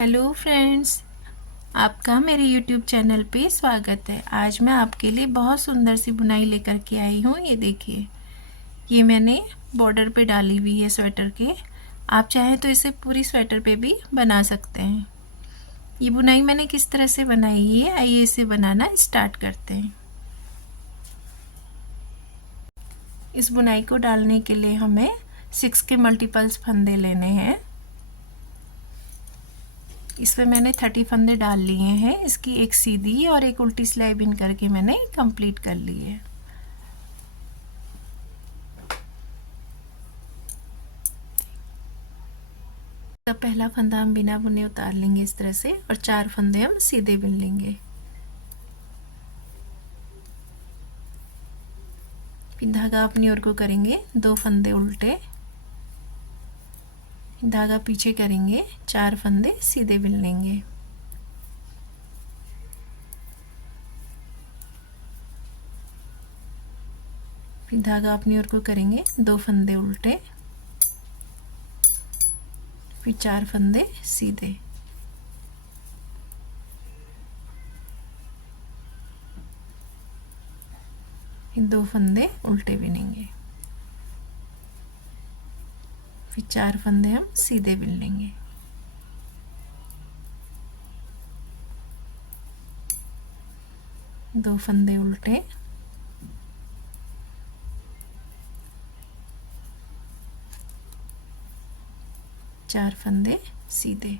Hello friends, आपका मेरे YouTube channel पे स्वागत है। आज मैं आपके लिए बहुत सुंदर सी बुनाई लेकर के आई हूँ। ये देखिए, ये मैंने बॉर्डर पे डाली हुई है स्वेटर के। आप चाहें तो इसे पूरी स्वेटर पे भी बना सकते हैं। ये बुनाई मैंने किस तरह से बनाई है, आइए इसे बनाना स्टार्ट करते हैं। इस बुनाई को डालने के लिए हमें 6 के मल्टीपल्स फंदे लेने हैं। इसमें मैंने 30 फंदे डाल लिए हैं। इसकी एक सीधी और एक उल्टी सिलाई बिन करके मैंने कंप्लीट कर ली है। तो पहला फंदा हम बिना बुने उतार लेंगे इस तरह से, और 4 फंदे हम सीधे बिन लेंगे। फिर धागा अपनी ओर को करेंगे, 2 फंदे उल्टे, धागा पीछे करेंगे, 4 फंदे सीधे बिन लेंगे। फिर धागा अपनी ओर को करेंगे, 2 फंदे उल्टे, फिर 4 फंदे सीधे। फिर 2 फंदे उल्टे बिनेंगे, फिर 4 फंदे हम सीधे बिन लेंगे। दो फंदे उल्टे, चार फंदे सीधे।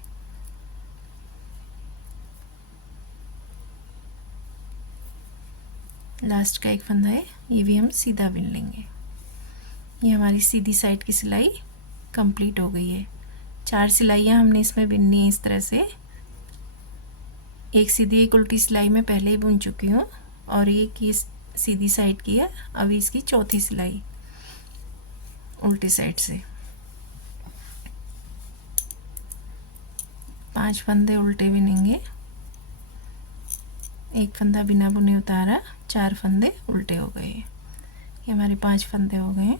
लास्ट का एक फंदा है, ये भी हम सीधा बिन लेंगे। ये हमारी सीधी साइड की सिलाई कंप्लीट हो गई है। 4 सिलाइयाँ हमने इसमें बिननी है इस तरह से। एक सीधी एक उल्टी सिलाई मैं पहले ही बुन चुकी हूँ, और ये की सीधी साइड की है। अभी इसकी चौथी सिलाई उल्टी साइड से। 5 फंदे उल्टे बिनेंगे, एक फंदा बिना बुने उतारा, 4 फंदे उल्टे हो गए। ये हमारे 5 फंदे हो गए।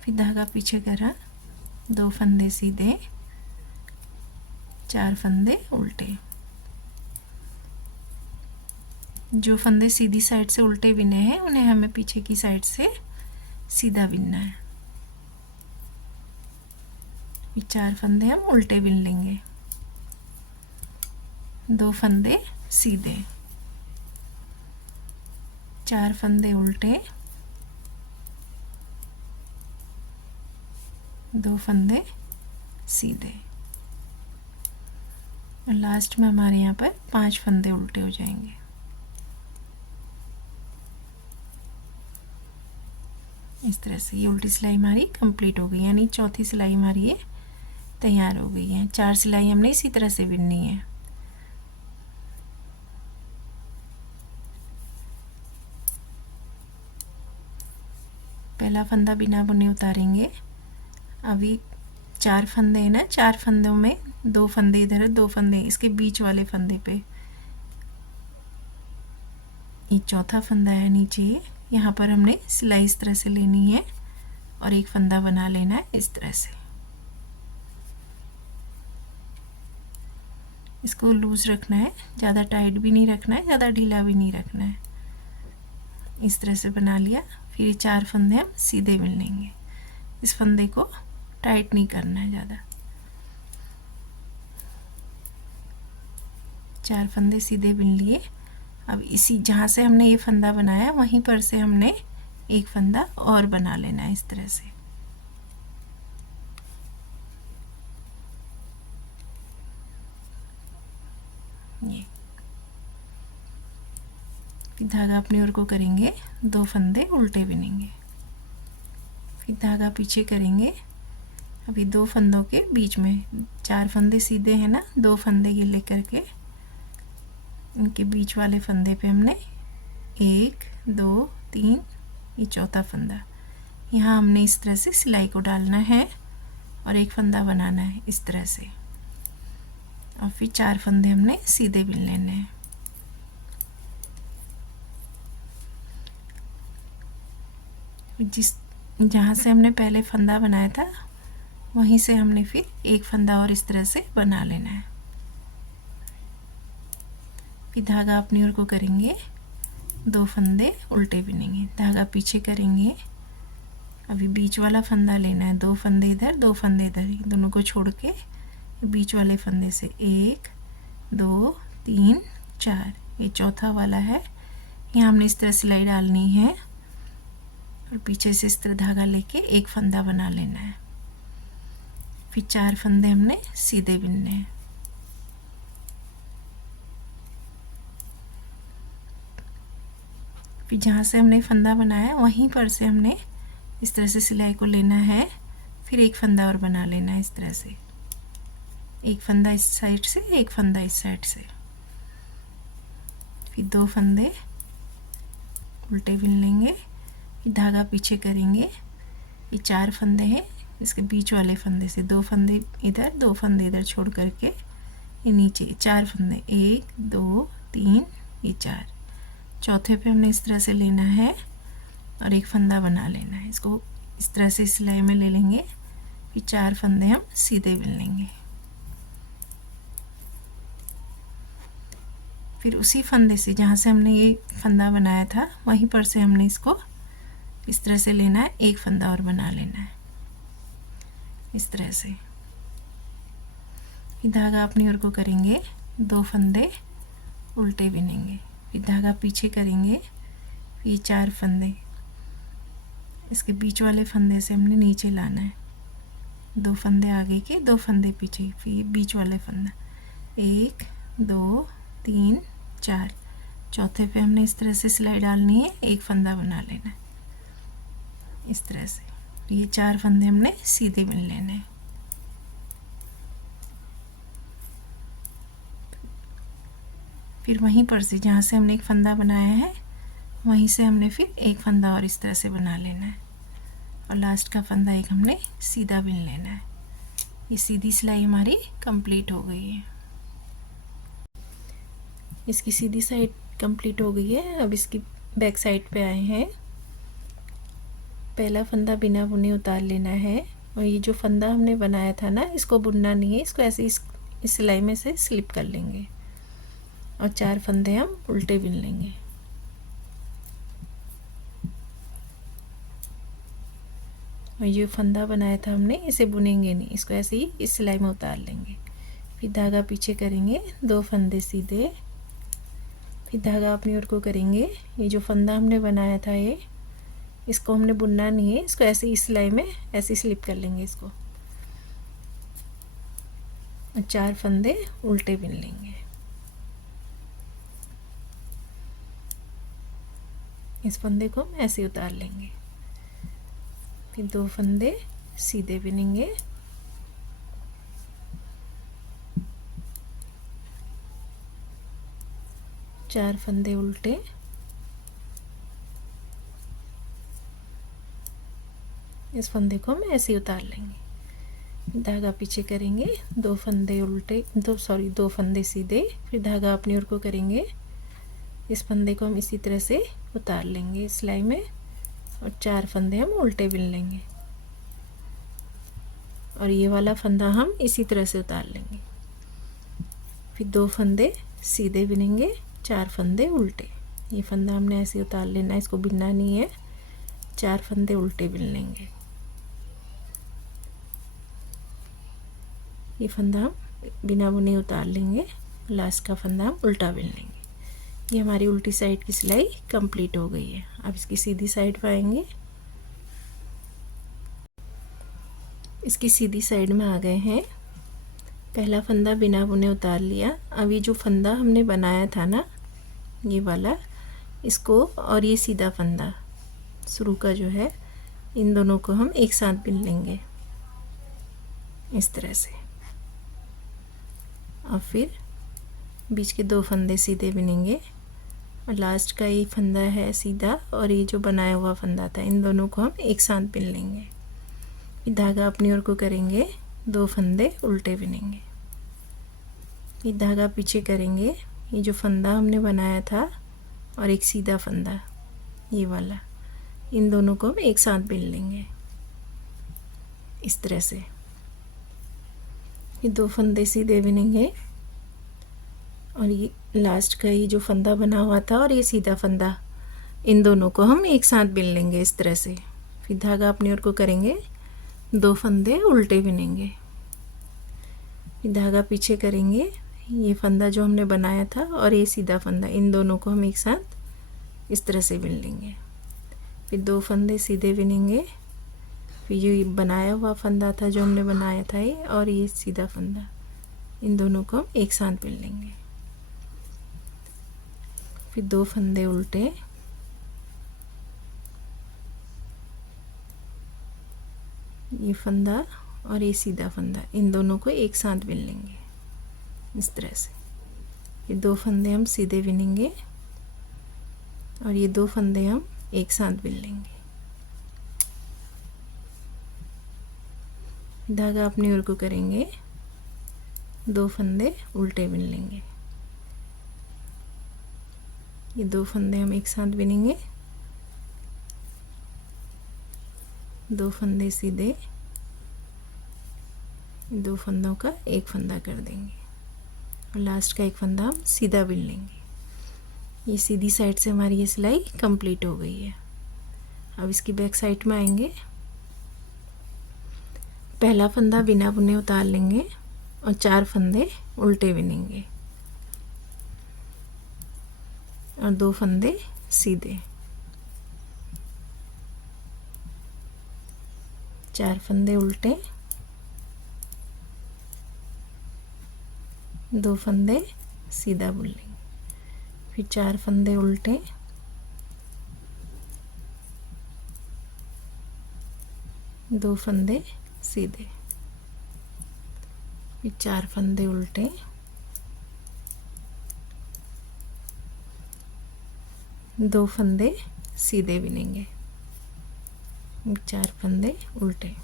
फिर धागा पीछे करा, 2 फंदे सीधे, 4 फंदे उल्टे। जो फंदे सीधी साइड से उल्टे बिने हैं उन्हें हमें पीछे की साइड से सीधा बिनना है। 4 फंदे हम उल्टे बिन लेंगे, 2 फंदे सीधे, 4 फंदे उल्टे, 2 फंदे सीधे, और लास्ट में हमारे यहाँ पर 5 फंदे उल्टे हो जाएंगे। इस तरह से ये उल्टी सिलाई हमारी कंप्लीट हो गई, यानी चौथी सिलाई हमारी ये तैयार हो गई है। 4 सिलाई हमने इसी तरह से बिननी है। पहला फंदा बिना बुने उतारेंगे। अभी 4 फंदे हैं ना, 4 फंदों में 2 फंदे इधर है, 2 फंदे इसके बीच वाले फंदे पे। ये चौथा फंदा है नीचे, यहाँ पर हमने सिलाई इस तरह से लेनी है और एक फंदा बना लेना है इस तरह से। इसको लूज रखना है, ज़्यादा टाइट भी नहीं रखना है, ज़्यादा ढीला भी नहीं रखना है। इस तरह से बना लिया। फिर 4 फंदे हम सीधे बिन लेंगे। इस फंदे को टाइट नहीं करना है ज़्यादा। 4 फंदे सीधे बिन लिए। अब इसी जहाँ से हमने ये फंदा बनाया वहीं पर से हमने एक फंदा और बना लेना है इस तरह से। ये फिर धागा अपनी ओर को करेंगे, 2 फंदे उल्टे बिनेंगे, फिर धागा पीछे करेंगे। अभी 2 फंदों के बीच में 4 फंदे सीधे हैं ना, 2 फंदे ये लेकर के इनके बीच वाले फंदे पे हमने 1 2 3, ये चौथा फंदा, यहाँ हमने इस तरह से सिलाई को डालना है और एक फंदा बनाना है इस तरह से। और फिर 4 फंदे हमने सीधे बिन लेने हैं। जहाँ से हमने पहले फंदा बनाया था वहीं से हमने फिर एक फंदा और इस तरह से बना लेना है। फिर धागा अपनी ओर को करेंगे, 2 फंदे उल्टे बिनेंगे, धागा पीछे करेंगे। अभी बीच वाला फंदा लेना है, 2 फंदे इधर 2 फंदे इधर, दोनों को छोड़ के बीच वाले फंदे से 1 2 3 4, ये चौथा वाला है। यहाँ हमने इस तरह सिलाई डालनी है और पीछे से इस तरह धागा लेके एक फंदा बना लेना है। फिर 4 फंदे हमने सीधे बिनने हैं। फिर जहाँ से हमने फंदा बनाया वहीं पर से हमने इस तरह से सिलाई को लेना है, फिर एक फंदा और बना लेना है इस तरह से, एक फंदा इस साइड से एक फंदा इस साइड से, फिर 2 फंदे उल्टे बिन लेंगे, फिर धागा पीछे करेंगे। ये 4 फंदे हैं, इसके बीच वाले फंदे से 2 फंदे इधर 2 फंदे इधर छोड़ करके ये नीचे 4 फंदे 1 2 3 ये 4, चौथे पे हमने इस तरह से लेना है और एक फंदा बना लेना है। इसको इस तरह से सिलाई में ले लेंगे, फिर 4 फंदे हम सीधे बिन लेंगे। फिर उसी फंदे से जहाँ से हमने ये फंदा बनाया था वहीं पर से हमने इसको इस तरह से लेना है, एक फंदा और बना लेना है इस तरह से। फिर धागा अपनी ओर को करेंगे, 2 फंदे उल्टे बिनेंगे, फिर धागा पीछे करेंगे, फिर 4 फंदे इसके बीच वाले फंदे से हमने नीचे लाना है, 2 फंदे आगे के 2 फंदे पीछे, फिर बीच वाले फंदा 1 2 3 4, चौथे पे हमने इस तरह से सिलाई डालनी है, एक फंदा बना लेना है इस तरह से। ये 4 फंदे हमने सीधे बिन लेने हैं। फिर वहीं पर से जहाँ से हमने एक फंदा बनाया है वहीं से हमने फिर एक फंदा और इस तरह से बना लेना है और लास्ट का फंदा एक हमने सीधा बिन लेना है। ये सीधी सिलाई हमारी कंप्लीट हो गई है। इसकी सीधी साइड कंप्लीट हो गई है। अब इसकी बैक साइड पे आए हैं। पहला फंदा बिना बुने उतार लेना है और ये जो फंदा हमने बनाया था ना, इसको बुनना नहीं है, इसको ऐसे इस सिलाई में से स्लिप कर लेंगे और 4 फंदे हम उल्टे बिन लेंगे। और ये फंदा बनाया था हमने, इसे बुनेंगे नहीं, इसको ऐसे ही इस सिलाई में उतार लेंगे। फिर धागा पीछे करेंगे, 2 फंदे सीधे, फिर धागा अपनी ओर को करेंगे। ये जो फंदा हमने बनाया था ये, इसको हमने बुनना नहीं है, इसको ऐसे इस सिलाई में ऐसे स्लिप कर लेंगे इसको और 4 फंदे उल्टे बिन लेंगे। इस फंदे को हम ऐसे उतार लेंगे। फिर 2 फंदे सीधे बिनेंगे, चार फंदे उल्टे, इस फंदे को हम ऐसे ही उतार लेंगे। धागा पीछे करेंगे, 2 फंदे उल्टे, 2 फंदे सीधे, फिर धागा अपनी ओर को करेंगे। इस फंदे को हम इसी तरह से उतार लेंगे सिलाई में और 4 फंदे हम उल्टे बिन लेंगे और ये वाला फंदा हम इसी तरह से उतार लेंगे। फिर 2 फंदे सीधे बिनेंगे, 4 फंदे उल्टे। ये फंदा हमने ऐसे उतार लेना है, इसको बिनना नहीं है, 4 फंदे उल्टे बिन लेंगे। ये फंदा हम बिना बुने उतार लेंगे, लास्ट का फंदा हम उल्टा बिन लेंगे। ये हमारी उल्टी साइड की सिलाई कंप्लीट हो गई है। अब इसकी सीधी साइड पर आएंगे। इसकी सीधी साइड में आ गए हैं। पहला फंदा बिना बुने उतार लिया। अब ये जो फंदा हमने बनाया था ना, ये वाला, इसको और ये सीधा फंदा शुरू का जो है, इन दोनों को हम एक साथ बिन लेंगे इस तरह से। और फिर बीच के 2 फंदे सीधे बिनेंगे और लास्ट का ये फंदा है सीधा और ये जो बनाया हुआ फंदा था, इन दोनों को हम एक साथ बिन लेंगे। फिर धागा अपनी ओर को करेंगे, 2 फंदे उल्टे बिनेंगे। ये धागा पीछे करेंगे, ये जो फंदा हमने बनाया था और एक सीधा फंदा ये वाला, इन दोनों को हम एक साथ बिन लेंगे इस तरह से। ये 2 फंदे सीधे बिनेंगे और ये लास्ट का ये जो फंदा बना हुआ था और ये सीधा फंदा, इन दोनों को हम एक साथ बिन लेंगे इस तरह से। फिर धागा अपनी ओर को करेंगे, 2 फंदे उल्टे बिनेंगे, फिर धागा पीछे करेंगे, ये फंदा जो हमने बनाया था और ये सीधा फंदा, इन दोनों को हम एक साथ इस तरह से बिन लेंगे। फिर 2 फंदे सीधे बिनेंगे, फिर ये बनाया हुआ फंदा था जो हमने बनाया था ये, और ये सीधा फंदा, इन दोनों को हम एक साथ बिन लेंगे। फिर 2 फंदे उल्टे, ये फंदा और ये सीधा फंदा, इन दोनों को एक साथ बिन लेंगे इस तरह से। ये 2 फंदे हम सीधे बिनेंगे और ये 2 फंदे हम एक साथ बिन लेंगे। धागा अपनी ओर को करेंगे, 2 फंदे उल्टे बिन लेंगे, ये 2 फंदे हम एक साथ बिनेंगे, 2 फंदे सीधे, 2 फंदों का एक फंदा कर देंगे और लास्ट का एक फंदा हम सीधा बिन लेंगे। ये सीधी साइड से हमारी ये सिलाई कंप्लीट हो गई है। अब इसकी बैक साइड में आएंगे, पहला फंदा बिना बुने उतार लेंगे और 4 फंदे उल्टे बिनेंगे और 2 फंदे सीधे, 4 फंदे उल्टे, 2 फंदे सीधा बुन लेंगे, फिर 4 फंदे उल्टे, 2 फंदे सीधे, फिर 4 फंदे उल्टे, 2 फंदे सीधे बिनेंगे, 4 फंदे उल्टे,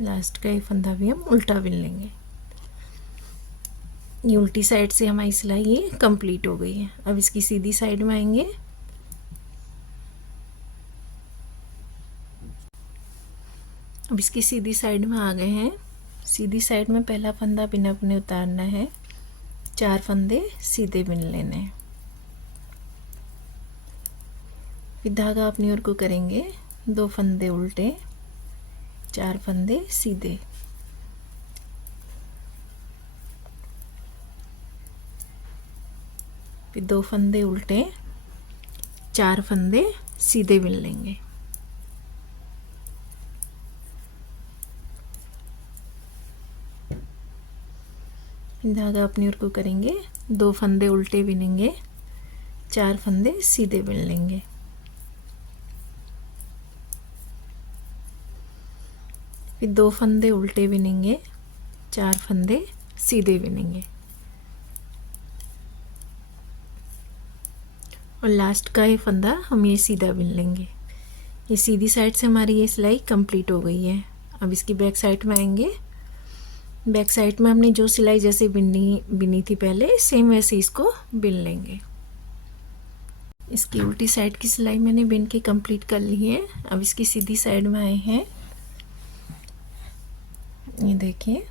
लास्ट का ये फंदा भी हम उल्टा बिन लेंगे। ये उल्टी साइड से हमारी सिलाई ये कंप्लीट हो गई है। अब इसकी सीधी साइड में आएंगे, अब इसकी सीधी साइड में आ गए हैं। सीधी साइड में पहला फंदा बिना बुने उतारना है, 4 फंदे सीधे बिन लेने हैं, फिर धागा अपनी ओर को करेंगे, 2 फंदे उल्टे, 4 फंदे सीधे, फिर 2 फंदे उल्टे, 4 फंदे सीधे बिन लेंगे, फिर धागा अपनी ओर को करेंगे, 2 फंदे उल्टे बिनेंगे, 4 फंदे सीधे बिन लेंगे, फिर 2 फंदे उल्टे बिनेंगे, 4 फंदे सीधे बिनेंगे और लास्ट का ये फंदा हम ये सीधा बिन लेंगे। ये सीधी साइड से हमारी ये सिलाई कंप्लीट हो गई है। अब इसकी बैक साइड में आएंगे, बैक साइड में हमने जो सिलाई जैसे बिनी थी पहले, सेम वैसे इसको बिन लेंगे। इसकी उल्टी साइड की सिलाई मैंने बिन के कंप्लीट कर ली है। अब इसकी सीधी साइड में आए हैं, ये देखिए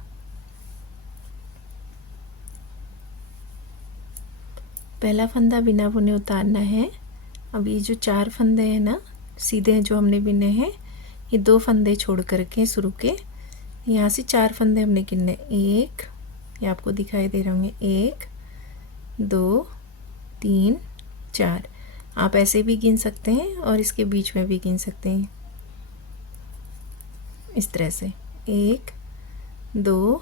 पहला फंदा बिना बुने उतारना है। अब ये जो 4 फंदे हैं ना सीधे हैं जो हमने बिने हैं, ये 2 फंदे छोड़ करके शुरू के यहाँ से 4 फंदे हमने गिनने, 1, ये आपको दिखाई दे रहे होंगे, 1 2 3 4। आप ऐसे भी गिन सकते हैं और इसके बीच में भी गिन सकते हैं इस तरह से, 1 2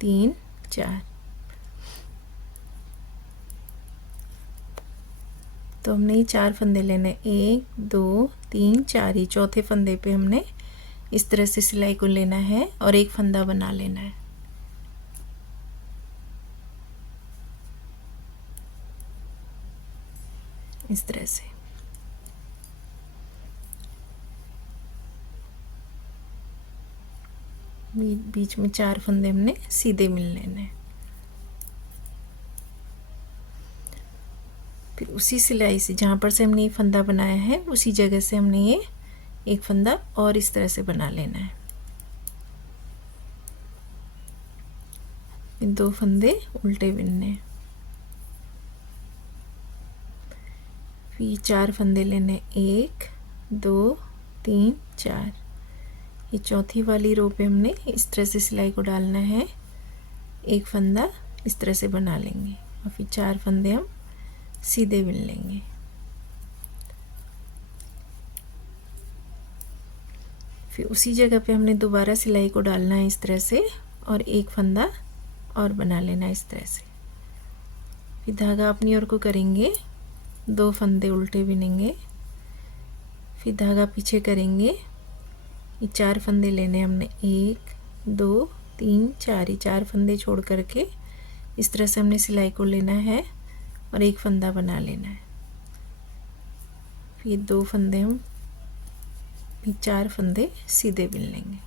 3 4। तो हमने ये 4 फंदे लेने, 1 2 3 4, ये चौथे फंदे पे हमने इस तरह से सिलाई को लेना है और एक फंदा बना लेना है। इस तरह से बीच में 4 फंदे हमने सीधे मिल लेने हैं। फिर उसी सिलाई से जहाँ पर से हमने ये फंदा बनाया है उसी जगह से हमने ये एक फंदा और इस तरह से बना लेना है। फिर 2 फंदे उल्टे बिनने, फिर 4 फंदे लेने, 1 2 3 4। ये चौथी वाली रो पे हमने इस तरह से सिलाई को डालना है, एक फंदा इस तरह से बना लेंगे और फिर 4 फंदे हम सीधे बिन लेंगे। फिर उसी जगह पे हमने दोबारा सिलाई को डालना है इस तरह से और एक फंदा और बना लेना इस तरह से। फिर धागा अपनी ओर को करेंगे, 2 फंदे उल्टे बिनेंगे, फिर धागा पीछे करेंगे, ये 4 फंदे लेने हमने, 1 2 3 4। ये 4 फंदे छोड़ करके इस तरह से हमने सिलाई को लेना है और एक फंदा बना लेना है। फिर 2 फंदे हम, फिर 4 फंदे सीधे बिन लेंगे।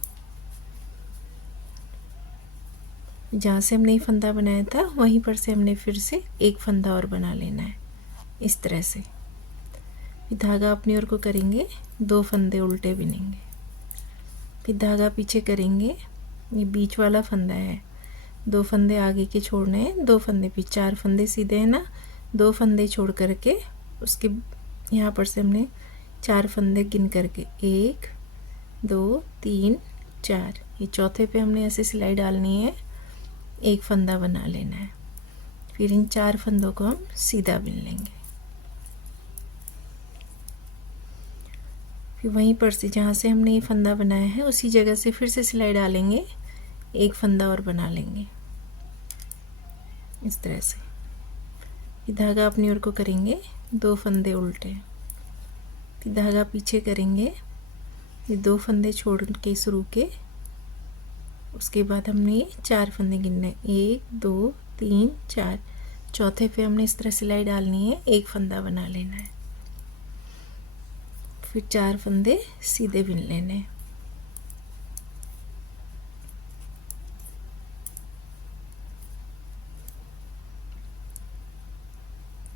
जहाँ से हमने फंदा बनाया था वहीं पर से हमने फिर से एक फंदा और बना लेना है इस तरह से। फिर धागा अपनी ओर को करेंगे, 2 फंदे उल्टे बिनेंगे, फिर धागा पीछे करेंगे, ये बीच वाला फंदा है, 2 फंदे आगे के छोड़ने हैं, 2 फंदे फिर 4 फंदे सीधे हैं ना, 2 फंदे छोड़ करके उसके यहाँ पर से हमने 4 फंदे गिन करके 1 2 3 4। ये चौथे पे हमने ऐसे सिलाई डालनी है, एक फंदा बना लेना है, फिर इन 4 फंदों को हम सीधा बिन लेंगे। फिर वहीं पर से जहाँ से हमने ये फंदा बनाया है उसी जगह से फिर से सिलाई डालेंगे, एक फंदा और बना लेंगे इस तरह से। फिर धागा अपनी ओर को करेंगे, 2 फंदे उल्टे, फिर धागा पीछे करेंगे, ये 2 फंदे छोड़ के शुरू के, उसके बाद हमने 4 फंदे गिनने, 1 2 3 4। चौथे पे हमने इस तरह सिलाई डालनी है, एक फंदा बना लेना है, फिर 4 फंदे सीधे बिन लेने।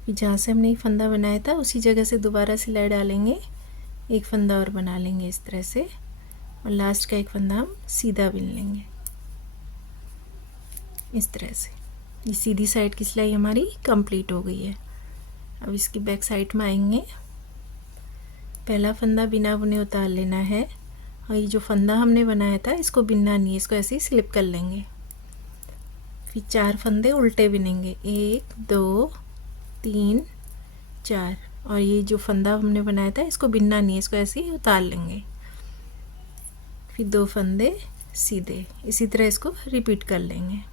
फिर जहाँ से हमने फंदा बनाया था उसी जगह से दोबारा सिलाई डालेंगे, एक फंदा और बना लेंगे इस तरह से और लास्ट का एक फंदा हम सीधा बिन लेंगे इस तरह से। ये सीधी साइड की सिलाई हमारी कंप्लीट हो गई है। अब इसकी बैक साइड में आएंगे, पहला फंदा बिना बुने उतार लेना है और ये जो फंदा हमने बनाया था इसको बिनना नहीं है, इसको ऐसे ही स्लिप कर लेंगे। फिर 4 फंदे उल्टे बिनेंगे, 1 2 3 4। और ये जो फंदा हमने बनाया था इसको बिनना नहीं है, इसको ऐसे ही उतार लेंगे। फिर 2 फंदे सीधे, इसी तरह इसको रिपीट कर लेंगे।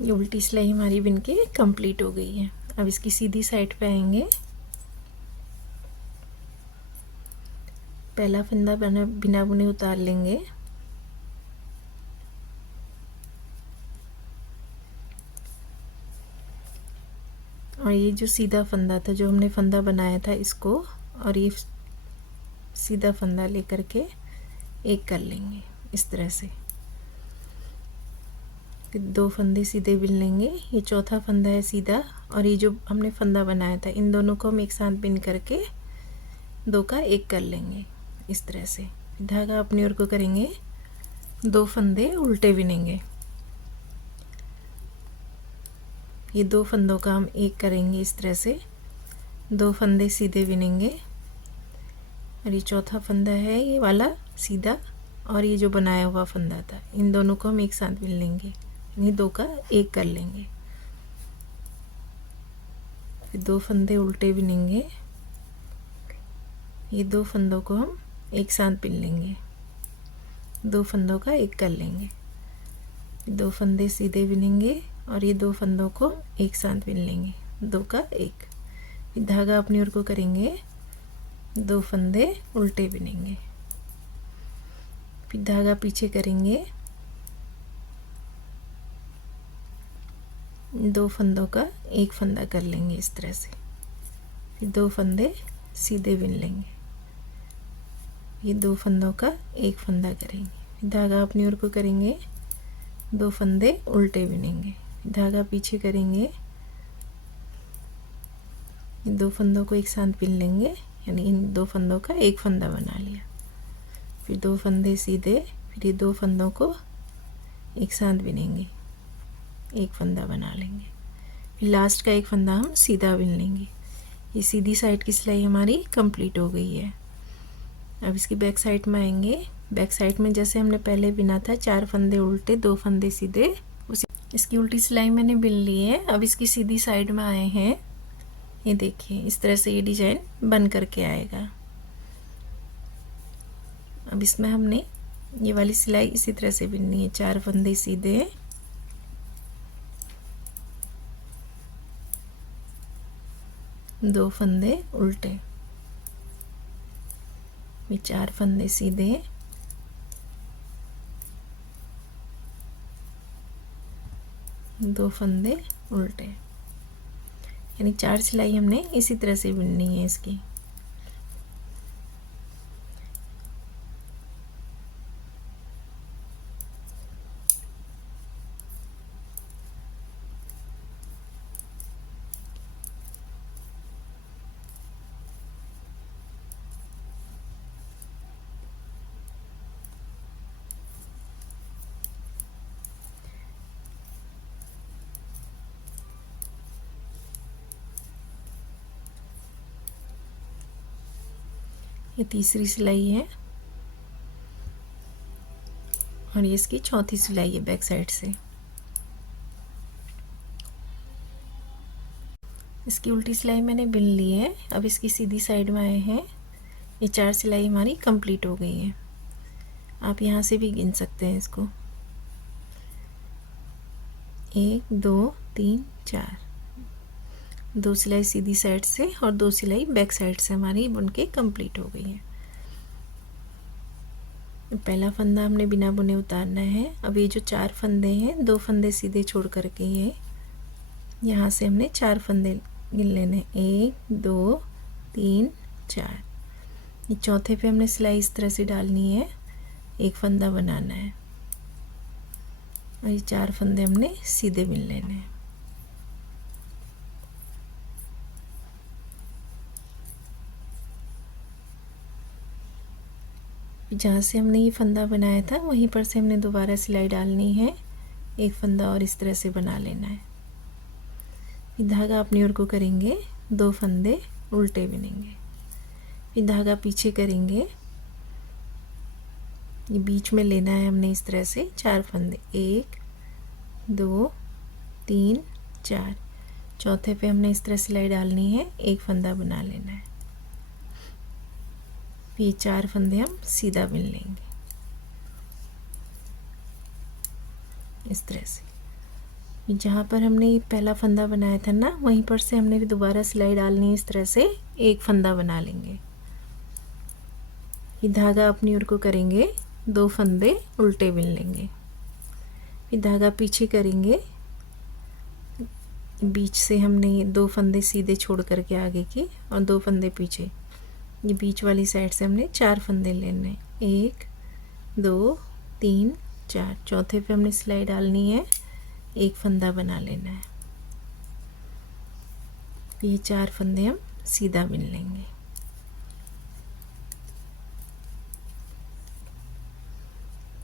ये उल्टी सिलाई हमारी बिन के कंप्लीट हो गई है। अब इसकी सीधी साइड पे आएंगे, पहला फंदा बिना बुने उतार लेंगे, और ये जो सीधा फंदा था जो हमने फंदा बनाया था इसको और ये सीधा फंदा लेकर के एक कर लेंगे इस तरह से। फिर 2 फंदे सीधे बिन लेंगे, ये चौथा फंदा है सीधा और ये जो हमने फंदा बनाया था इन दोनों को हम एक साथ बिन करके 2 का एक कर लेंगे इस तरह से। धागा अपनी ओर को करेंगे, 2 फंदे उल्टे बिनेंगे, ये 2 फंदों का हम एक करेंगे इस तरह से, 2 फंदे सीधे बिनेंगे और ये चौथा फंदा है ये वाला सीधा और ये जो बनाया हुआ फंदा था इन दोनों को हम एक साथ बिन लेंगे, यानी 2 का एक कर लेंगे। फिर 2 फंदे उल्टे बिनेंगे, ये 2 फंदों को हम एक साथ बिन लेंगे, 2 फंदों का एक कर लेंगे, 2 फंदे सीधे बिनेंगे और ये 2 फंदों को एक साथ बिन लेंगे, 2 का एक। फिर धागा अपनी ओर को करेंगे, 2 फंदे उल्टे बिनेंगे, फिर धागा पीछे करेंगे, 2 फंदों का एक फंदा कर लेंगे इस तरह से, फिर 2 फंदे सीधे बिन लेंगे, ये 2 फंदों का एक फंदा करेंगे, फिर धागा अपनी ओर को करेंगे, 2 फंदे उल्टे बिनेंगे, फिर धागा पीछे करेंगे, 2 फंदों को एक साथ बिन लेंगे, यानी इन 2 फंदों का एक फंदा बना लिया, फिर 2 फंदे सीधे, फिर ये 2 फंदों को एक साथ बिनेंगे, एक फंदा बना लेंगे, फिर लास्ट का एक फंदा हम सीधा बिन लेंगे। ये सीधी साइड की सिलाई हमारी कंप्लीट हो गई है। अब इसकी बैक साइड में आएंगे, बैक साइड में जैसे हमने पहले बिना था 4 फंदे उल्टे 2 फंदे सीधे, उसी इसकी उल्टी सिलाई मैंने बिन ली है। अब इसकी सीधी साइड में आए हैं, ये देखिए इस तरह से ये डिजाइन बन करके आएगा। अब इसमें हमने ये वाली सिलाई इसी तरह से बिननी है, 4 फंदे सीधे, 2 फंदे उल्टे, ये 4 फंदे सीधे, 2 फंदे उल्टे, यानी 4 सिलाई हमने इसी तरह से बिननी है इसकी। ये तीसरी सिलाई है और ये इसकी चौथी सिलाई है बैक साइड से। इसकी उल्टी सिलाई मैंने बिन ली है। अब इसकी सीधी साइड में आए हैं, ये 4 सिलाई हमारी कंप्लीट हो गई है। आप यहाँ से भी गिन सकते हैं इसको, 1 2 3 4, 2 सिलाई सीधी साइड से और 2 सिलाई बैक साइड से हमारी बुन के कंप्लीट हो गई है। पहला फंदा हमने बिना बुने उतारना है। अब ये जो 4 फंदे हैं, 2 फंदे सीधे छोड़ करके ये यहाँ से हमने 4 फंदे गिन लेने, 1 2 3 4। ये चौथे पे हमने सिलाई इस तरह से डालनी है, एक फंदा बनाना है और ये 4 फंदे हमने सीधे बिन लेने हैं। जहाँ से हमने ये फंदा बनाया था वहीं पर से हमने दोबारा सिलाई डालनी है, एक फंदा और इस तरह से बना लेना है। फिर धागा अपनी ओर को करेंगे, 2 फंदे उल्टे बिनेंगे, फिर धागा पीछे करेंगे, ये बीच में लेना है हमने इस तरह से 4 फंदे, 1 2 3 4, चौथे पे हमने इस तरह सिलाई डालनी है, एक फंदा बना लेना है। ये 4 फंदे हम सीधा बिन लेंगे इस तरह से। जहाँ पर हमने ये पहला फंदा बनाया था ना, वहीं पर से हमने भी दोबारा सिलाई डालनी है, इस तरह से एक फंदा बना लेंगे। ये धागा अपनी ओर को करेंगे, 2 फंदे उल्टे बिन लेंगे, फिर धागा पीछे करेंगे, बीच से हमने ये 2 फंदे सीधे छोड़ करके आगे की और 2 फंदे पीछे, ये बीच वाली साइड से हमने 4 फंदे लेने, 1 2 3 4, चौथे पे हमने सिलाई डालनी है, एक फंदा बना लेना है। ये 4 फंदे हम सीधा बिन लेंगे।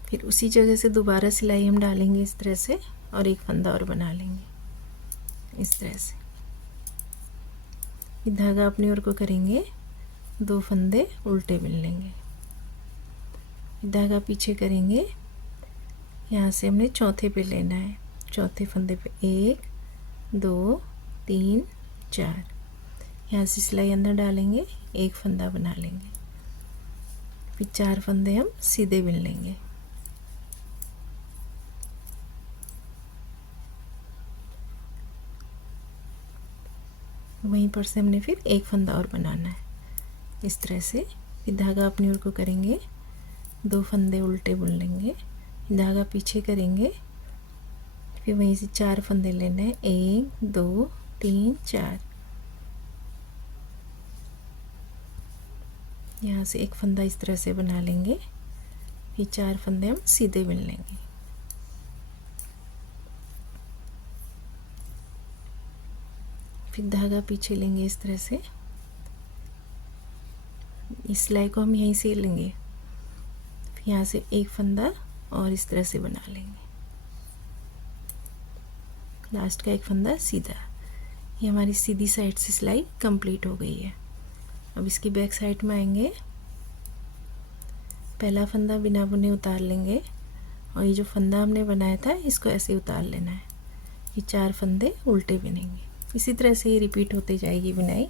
फिर उसी जगह से दोबारा सिलाई हम डालेंगे इस तरह से और एक फंदा और बना लेंगे इस तरह से। ये धागा अपनी ओर को करेंगे, 2 फंदे उल्टे बिन लेंगे, धागा पीछे करेंगे, यहाँ से हमने चौथे पे लेना है, चौथे फंदे पे 1 2 3 4, यहाँ से सिलाई अंदर डालेंगे, एक फंदा बना लेंगे, फिर 4 फंदे हम सीधे बिन लेंगे। वहीं पर से हमने फिर एक फंदा और बनाना है इस तरह से। फिर धागा अपनी ओर को करेंगे, 2 फंदे उल्टे बुन लेंगे, धागा पीछे करेंगे, फिर वहीं से 4 फंदे लेने हैं, 1 2 3 4। यहाँ से एक फंदा इस तरह से बना लेंगे, फिर 4 फंदे हम सीधे बिन लेंगे। फिर धागा पीछे लेंगे इस तरह से, इस सिलाई को हम यहीं से लेंगे, फिर यहाँ से एक फंदा और इस तरह से बना लेंगे, लास्ट का एक फंदा सीधा। ये हमारी सीधी साइड से सिलाई कंप्लीट हो गई है। अब इसकी बैक साइड में आएंगे, पहला फंदा बिना बुने उतार लेंगे और ये जो फंदा हमने बनाया था इसको ऐसे उतार लेना है। ये 4 फंदे उल्टे बिनेंगे, इसी तरह से ये रिपीट होते जाएगी बुनाई।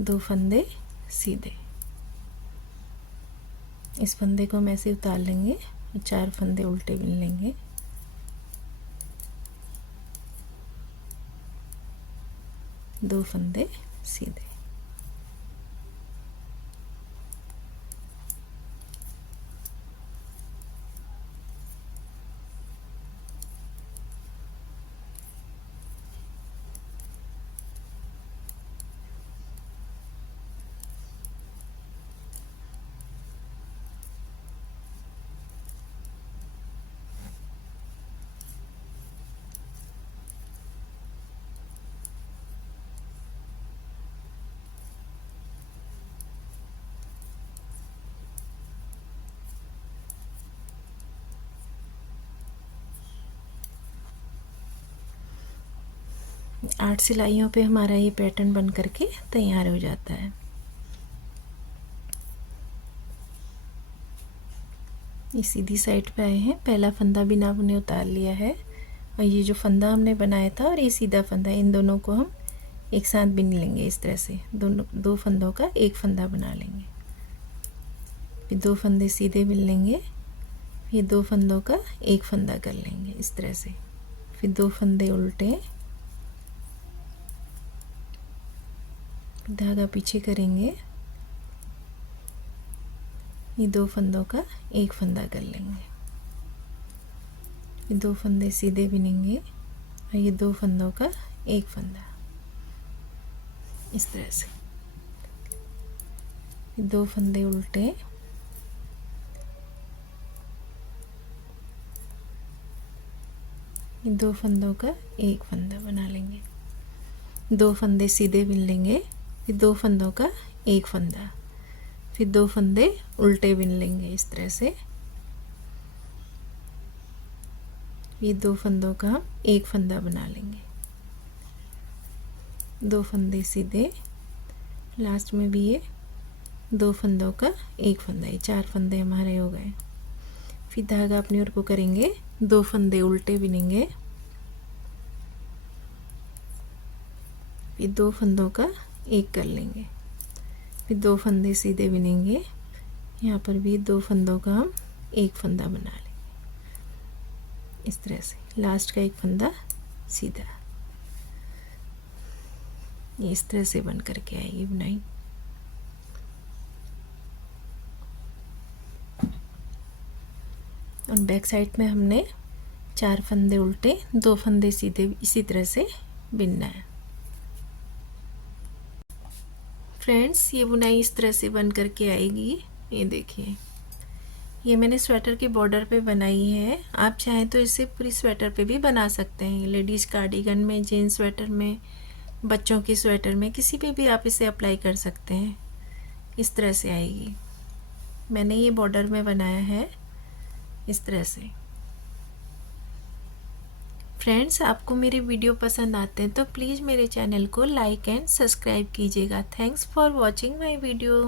दो फंदे सीधे, इस फंदे को हम ऐसे उतार लेंगे, 4 फंदे उल्टे बिन लेंगे, दो फंदे सीधे। आठ सिलाइयों पे हमारा ये पैटर्न बन करके तैयार हो जाता है। ये सीधी साइड पे आए हैं, पहला फंदा बिना बुने उतार लिया है और ये जो फंदा हमने बनाया था और ये सीधा फंदा, इन दोनों को हम एक साथ बिन लेंगे इस तरह से। दोनों 2 फंदों का एक फंदा बना लेंगे, फिर 2 फंदे सीधे बिन लेंगे, फिर 2 फंदों का एक फंदा कर लेंगे इस तरह से, फिर 2 फंदे उल्टे, धागा पीछे करेंगे, ये 2 फंदों का एक फंदा कर लेंगे, ये 2 फंदे सीधे बिनेंगे और ये 2 फंदों का एक फंदा इस तरह से, ये 2 फंदे उल्टे, ये 2 फंदों का एक फंदा बना लेंगे, 2 फंदे सीधे बिन लेंगे, फिर 2 फंदों का एक फंदा, फिर 2 फंदे उल्टे बिन लेंगे इस तरह से, ये 2 फंदों का हम एक फंदा बना लेंगे, 2 फंदे सीधे, लास्ट में भी ये 2 फंदों का एक फंदा, ये 4 फंदे हमारे हो गए। फिर धागा अपनी ओर को करेंगे, 2 फंदे उल्टे बिनेंगे, फिर 2 फंदों का एक कर लेंगे, फिर 2 फंदे सीधे बिनेंगे, यहाँ पर भी 2 फंदों का हम एक फंदा बना लेंगे इस तरह से, लास्ट का एक फंदा सीधा। ये इस तरह से बन करके आएगी बुनाई। और बैक साइड में हमने 4 फंदे उल्टे, 2 फंदे सीधे इसी तरह से बिनना है। फ्रेंड्स, ये बुनाई इस तरह से बन करके आएगी। ये देखिए, ये मैंने स्वेटर के बॉर्डर पे बनाई है। आप चाहें तो इसे पूरी स्वेटर पे भी बना सकते हैं, लेडीज़ कार्डिगन में, जीन्स स्वेटर में, बच्चों की स्वेटर में, किसी पे भी आप इसे अप्लाई कर सकते हैं। इस तरह से आएगी। मैंने ये बॉर्डर में बनाया है इस तरह से। फ्रेंड्स, आपको मेरे वीडियो पसंद आते हैं तो प्लीज़ मेरे चैनल को लाइक एंड सब्सक्राइब कीजिएगा। Thanks for watching my video.